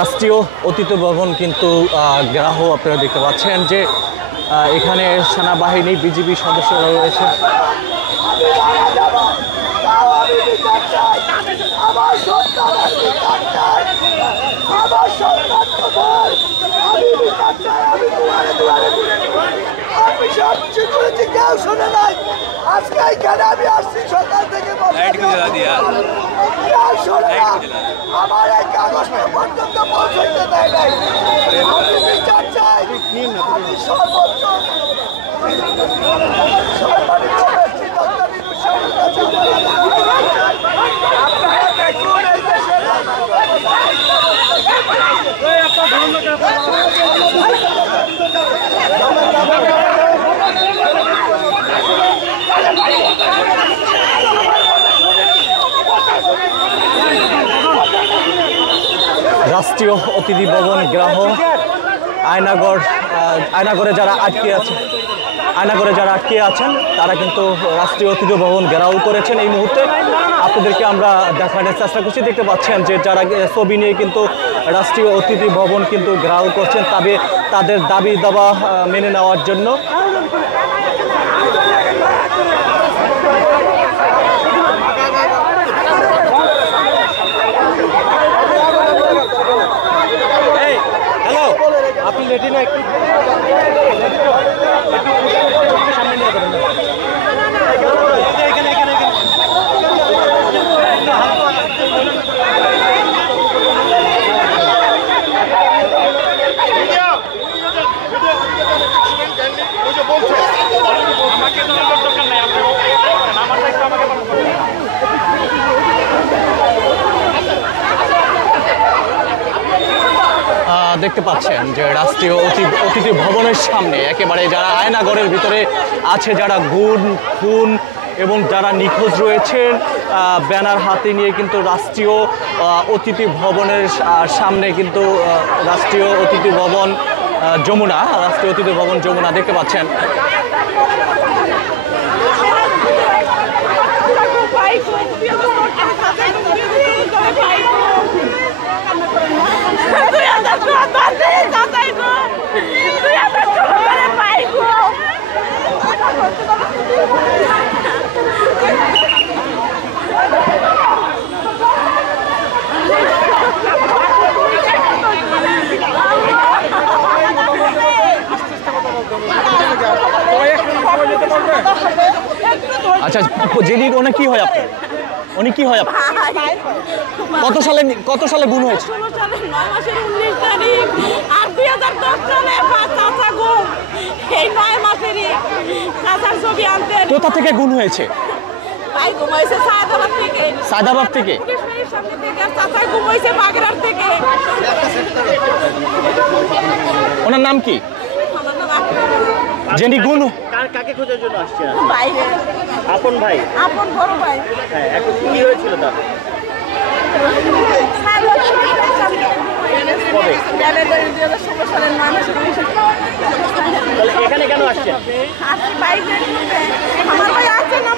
রাষ্ট্রীয় অতিথি ভবন কিন্তু গ্রাহ আপনারা দেখতে পাচ্ছেন যে এখানে সেনাবাহিনী বিজিবি সদস্যরা রয়েছে। কেউ শুনে নাই, আজকে এখানে আমি আসছি সকাল থেকে আমার এই কাগজটা পর্যন্ত পৌঁছাইতে দেয় নাই। আমি বিচার চাই, আমি সর্বোচ্চ রাষ্ট্রীয় অতিথি ভবন গ্রাহ আয়নাগরে যারা আটকে আছেন তারা কিন্তু রাষ্ট্রীয় অতিথি ভবন ঘেরাও করেছেন। এই মুহূর্তে আপনাদেরকে আমরা দেখানোর চেষ্টা করছি, দেখতে পাচ্ছেন যে যারা ছবি নিয়ে কিন্তু রাষ্ট্রীয় অতিথি ভবন কিন্তু ঘেরাও করছেন, তবে তাদের দাবি দাবা মেনে নেওয়ার জন্য। আপনি রেডি না? একটু সামনে নিয়ে যাবেন। দেখতে পাচ্ছেন যে রাষ্ট্রীয় অতিথি ভবনের সামনে একেবারে যারা আয়নাগরের ভিতরে আছে, যারা খুন এবং যারা নিখোঁজ রয়েছেন, ব্যানার হাতে নিয়ে কিন্তু রাষ্ট্রীয় অতিথি ভবনের সামনে কিন্তু রাষ্ট্রীয় অতিথি ভবন যমুনা দেখতে পাচ্ছেন। আচ্ছা, যিনি উনি কি হয় আপনার? উনি কি হয় আপনার? কত সালে গুণ হয়েছে? কোথা থেকে গুণ হয়েছে? সায়দাবাদ থেকে। ওনার নাম কি? যিনি গুণ কাকে খোঁজার জন্য আসছে? আপন ভাই, আপন বড় ভাই। হ্যাঁ, এখন কি হয়েছিল তার? এখানে কেন আসছেন? আমার ভাই আছে না